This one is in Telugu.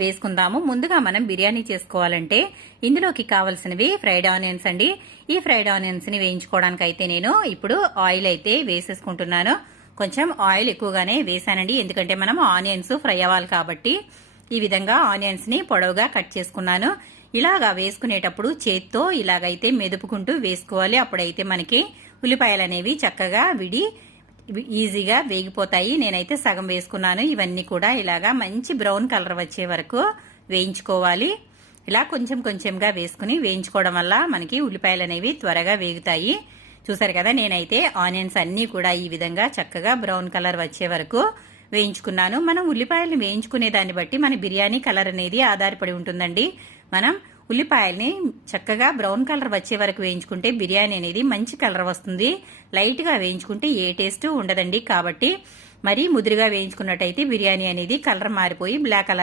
వేసుకుందాము. ముందుగా మనం బిర్యానీ చేసుకోవాలంటే ఇందులోకి కావాల్సినవి ఫ్రైడ్ ఆనియన్స్ అండి. ఈ ఫ్రైడ్ ఆనియన్స్ ని వేయించుకోవడానికి అయితే నేను ఇప్పుడు ఆయిల్ అయితే వేసేసుకుంటున్నాను. కొంచెం ఆయిల్ ఎక్కువగానే వేసానండి, ఎందుకంటే మనం ఆనియన్స్ ఫ్రై అవ్వాలి కాబట్టి. ఈ విధంగా ఆనియన్స్ ని పొడవుగా కట్ చేసుకున్నాను. ఇలాగా వేసుకునేటప్పుడు చేత్తో ఇలాగైతే మెదుపుకుంటూ వేసుకోవాలి. అప్పుడైతే మనకి ఉల్లిపాయలు అనేవి చక్కగా ఈజీగా వేగిపోతాయి. నేనైతే సగం వేసుకున్నాను. ఇవన్నీ కూడా ఇలాగా మంచి బ్రౌన్ కలర్ వచ్చే వరకు వేయించుకోవాలి. ఇలా కొంచెం కొంచెంగా వేసుకుని వేయించుకోవడం వల్ల మనకి ఉల్లిపాయలు అనేవి త్వరగా వేగుతాయి. చూసారు కదా, నేనైతే ఆనియన్స్ అన్నీ కూడా ఈ విధంగా చక్కగా బ్రౌన్ కలర్ వచ్చే వరకు వేయించుకున్నాను. మనం ఉల్లిపాయలను వేయించుకునే దాన్ని బట్టి మన బిర్యానీ కలర్ అనేది ఆధారపడి ఉంటుందండి. మనం ఉల్లిపాయల్ని చక్కగా బ్రౌన్ కలర్ వచ్చే వరకు వేయించుకుంటే బిర్యానీ అనేది మంచి కలర్ వస్తుంది. లైట్ గా వేయించుకుంటే ఏ టేస్ట్ ఉండదండి. కాబట్టి మరీ ముదురుగా వేయించుకున్నట్టయితే బిర్యానీ అనేది కలర్ మారిపోయి బ్లాక్ కలర్